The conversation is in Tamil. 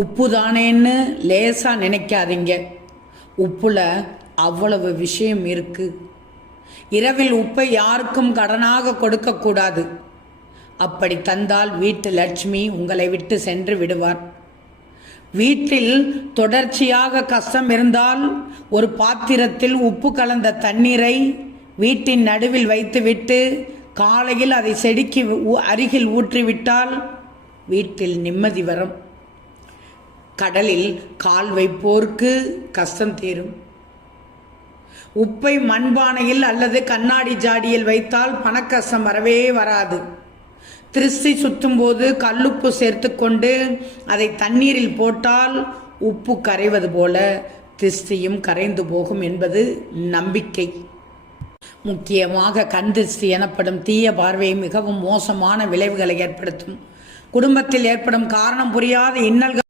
உப்பு தானேன்னு லேசாக நினைக்காதீங்க. உப்புல அவ்வளவு விஷயம் இருக்கு. இரவில் உப்பை யாருக்கும் கடனாக கொடுக்கக்கூடாது அப்படி தந்தால் வீட்டு லட்சுமி உங்களை விட்டு சென்று விடுவார். வீட்டில் தொடர்ச்சியாக கஷ்டம் இருந்தால் ஒரு பாத்திரத்தில் உப்பு கலந்த தண்ணீரை வீட்டின் நடுவில் வைத்துவிட்டு காலையில் அதை செடிக்கு அருகில் ஊற்றிவிட்டால் வீட்டில் நிம்மதி வரும். கடலில் கால் வைப்போர்க்கு கஷ்டம் தீரும். உப்பை மண்பானையில் அல்லது கண்ணாடி ஜாடியில் வைத்தால் பணக்கஷ்டம் வரவே வராது. திருஷ்டி சுத்தும்போது கல்லுப்பு சேர்த்து சேர்த்துக்கொண்டு அதை தண்ணீரில் போட்டால் உப்பு கரைவது போல திருஷ்டியும் கரைந்து போகும் என்பது நம்பிக்கை. முக்கியமாக கண் திருஷ்டி எனப்படும் தீய பார்வை மிகவும் மோசமான விளைவுகளை ஏற்படுத்தும். குடும்பத்தில் ஏற்படும் காரணம் புரியாத இன்னல்கள்